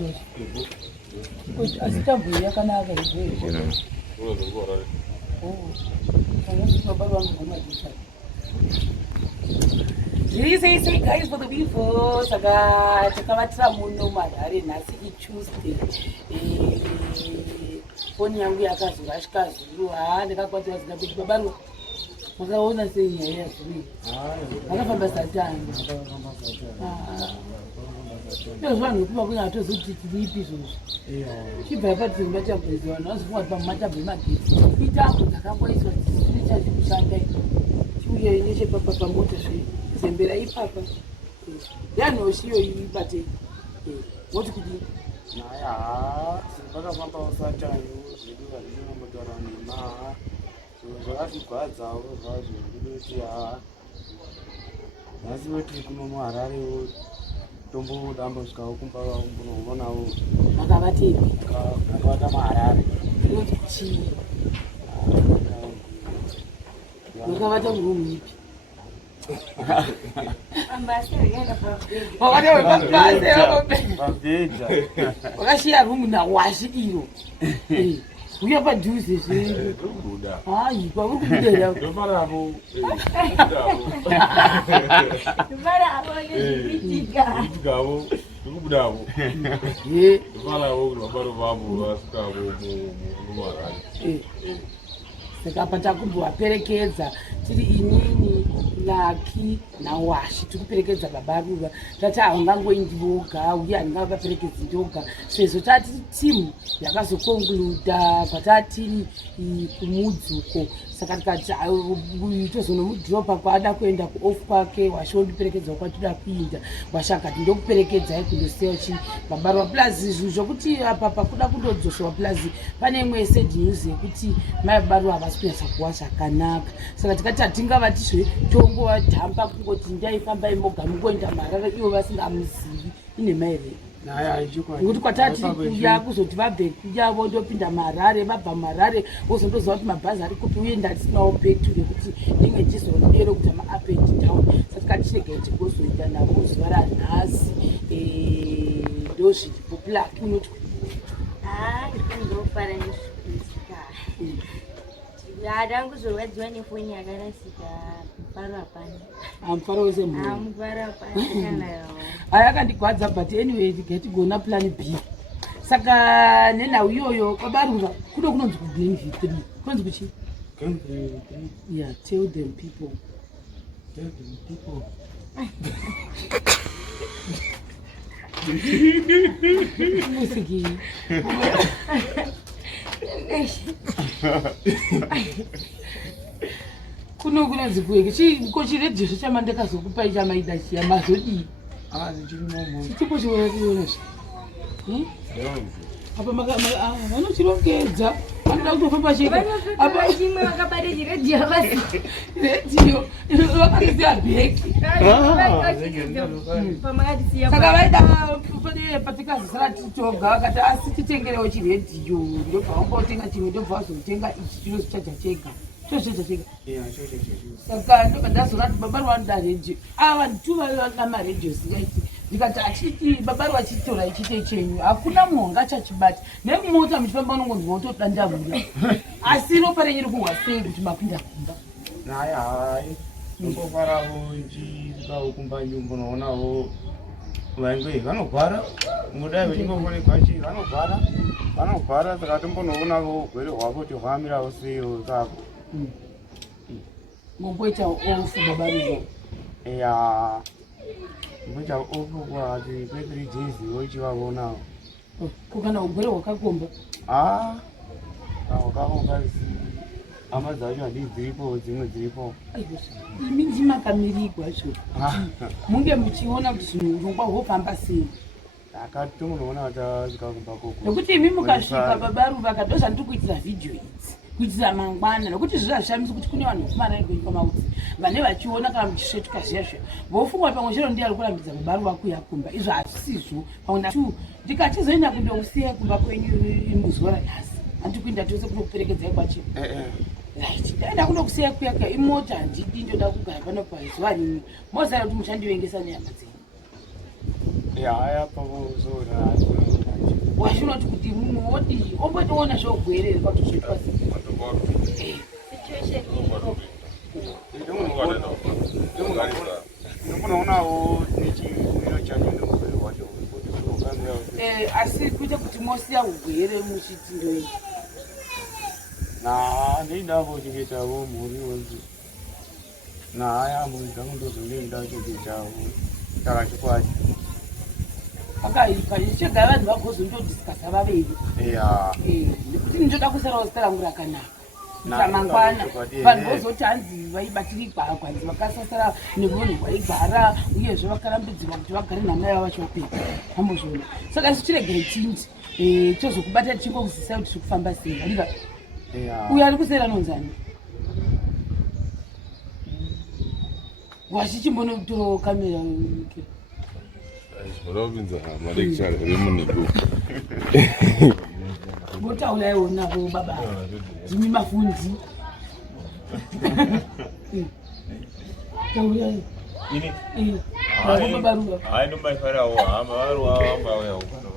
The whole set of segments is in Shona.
izvozvo kuti asitabhuya yakanaka izvozvo Say guys for the before saka takavatira muno marare nhasi iTuesday foni yangu yakazorashika zuru ndakakwatiwa zina kuti babaro makaona sei nyaya yazviri akafamba satani vanhu kuva kunge atozoti tiripi izvozvo chibva ipatizimba chabheza vanhu vazofunga kuti pamatabha emagetsi mitambo dzakamboiswa dzisine chazvikushanda chiuya nechepapa pamoto zvizembera ipapa yanhoshiyo ibate moti kuti naya vakafambawo satani zvedu hazvinombotaura nema zvakazvigwadzawo zvazvo kuti nhasi wetiri kuno muhararewo tombodambosvikawo kumba kumbonowonawo makavatepi akavata muharare inoti chii makavata murumu ipi wakashiya rumu nawashi iro uya padhuze zvedu hai pauri kubudera ndokubudavo ndofanavo kuti vabaro vavo vasvikavo mumarari saka patakumbovaperekedza tiri inini Laki nawashi tikuperekedza baba Ruva tati haungangoindi voga uye handingavaperekedzi ndoga sezvo tati timu yakazokonguluda patatiri kumudzuko saka tikati tozonomudhiropa kwaada kuenda kuoff kwake washi wondiperekedza kwatoda kuinda washi akati ndokuperekedzai kundosiyachi baba Ruva plus zvokuti apapa kuda kundodzoswa plus pane message news yekuti mai baba Ruva havasi kunyatsa kuwa zvakanaka saka tikati hatingavatizve tongovadhamba kungoti ndaifamba imoga mukuenda marara ivo vasingamuzivi ine maire ngekuti kwatatiri kuya kuzoti vabve kuya vondopinda marare vabva marare vozondoziva kuti mabhazi ari kupi uye ndatisinawo petu rekuti ndinge ndizodero kuti ama-up and down saka tikatiregai tigozoita navo zuva ranhasi ndozviripo plaki unoti ndikuzofara nezvikuitika ndanguzorwadziwa nefoni yakarasika mufaro hapana mufaro wese mufaro hapana ayakandigwadza but anyway tigatigona plan B saka nenhau iyoyo baba Ruva kuno kunonzi kuGlen V3 kunonzi kuchi yeah tell them people musiki kuno kunonzi kuweke kochiredhiyo chamandakazokupai chamaida chiya mazodii chipo chiwekuonazve apa vanochirongedza vanoda kutofamba chimwe vakabata chiredhiyo redhiyo vakarisiya bheki saka vaida patikazisara titoga vakati asi titengerewo chiredhiyo ndobva vambotenga chimwe ndobva vazotenga ichi chinozochaja chega saka ndoka ndazorati baba Ruva vanoda redhiyo ava ndituvavana maredhiyo singaiti ndikati achiti baba Ruva achitora ichite chenyu hakuna mhonga chachibata nemumota muchifamba unongonzwa utodandavura asi ropa renyu rikuhwa sei kuti mapinda kumba naye hai tombofaravo nchirikawo kumba nyumba unoonawo vaingoi vanorwara ngodai vechingofonekwachi vanorwara saka tombonoonawo ugwere hwavo kuti hwamirawo seiwo kako momboita ofu baba Ruva ya mboita ofu kwati kwe3 days wochivavonawo kukana ugwere hwakakomba hwakakomba hama dzacho hadi dziripo dzimwe dziripo imi ndimakamirigwa zvo munge muchiona kuti zvinhu urongwa hwofamba sei akati tomunoona vatasvika kumba koko nekuti imi mukasvika baba Ruva kadozva ndiri kuitira vhidhiyo idzi kuitira mangwana nokuti zviro hazvishamisi kuti kune vanhu vekumaraini kwenyika maudzi vane vachiona kana muchisvetuka zviya zviya vofunga pamwe chero ndiye ari kurambidza baba Ruva kuya kumba izvo hazvisizvo pamwe ndikatizoenda kundousiya kumba kwenyu muzuva ranhasi handikuinda tose kunokuperekedzai kwachio right ndaenda kundokusiyai kuya imota handidi ndoda kugara pano pazuva rimwe mozara kuti muchandivengesa nehama dzenyu haya pamozora ombotoona zvogwerere kwatozvitwa asi kuite kuti mosiya ugwere muchitindoi ndindakochengetawo mhuri wonzi nahaya muita kundozonge ndachengetawo takachikwachi akaipa chegara vanhu vagozondodhiskasa vaviri nekuti ndinoda kusarawo zita rangu rakanaka ramangwana vanhu vozoti hanzi vaibatirigwagwa hanzi vakasasara nemunhu vaigara uyezve vakarambidzirwa kuti vagare nhama yavo vachopedza ambozviona saka isu tiregere tindi tozokubata tichingokuzisai kuti tiri kufamba sei ariva uyo ari kusera nonzani wachichimbonotoro kamera Robinza madekchari remunigo. Botaulayo navo baba. Zimi mafunzi. Taulayo. Ini. Baba Ruva. Ai no mai fara o ama wa amba wa o kana.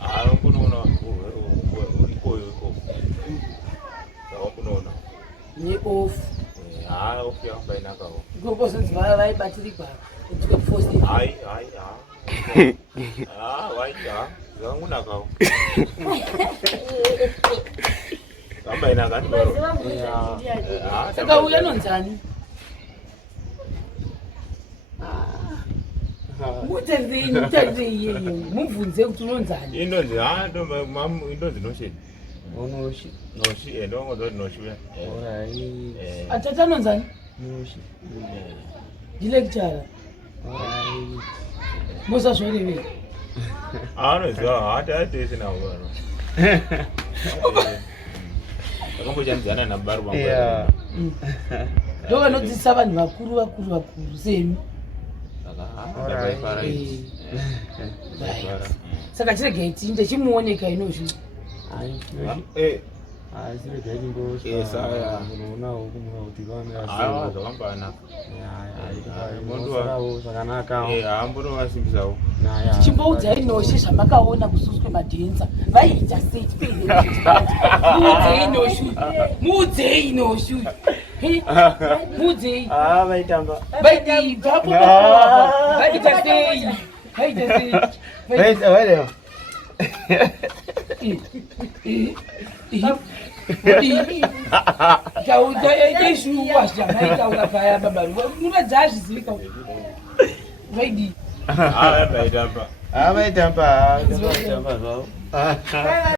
Ah kuno no ko. Sawa kuno no. Ni off. Off ya bai na ka. Gogo sense vai batiri kwa. Ai. Vai ya. Zangu na ka. Kamba ina kan baro. Saka uya nonzani. Mutenzei mubvunze kuti unonzani. Indonzi ndo mam indonzi nosheni. Noshi ndo ndo noshi. Alright. Atata nonzani? Noshi. Director. Alright. Mosa shwele. No zo hata tena bwana. Akambo janzana na baru bangu. Yeah. Ndoka nodzisa vanhu vakuru semi. Saka chirege tinde chimuoneka inozvi. Tichimboudza inoshe zvamakaona kususwe madhenza vaiita sei muudzei inoshu muudzei Vaitamba. vaita sei taudza eshuwa zvamaitaura paya baba munoradza azvizivika vaidi Vaitamba. Vaitamba zvavo.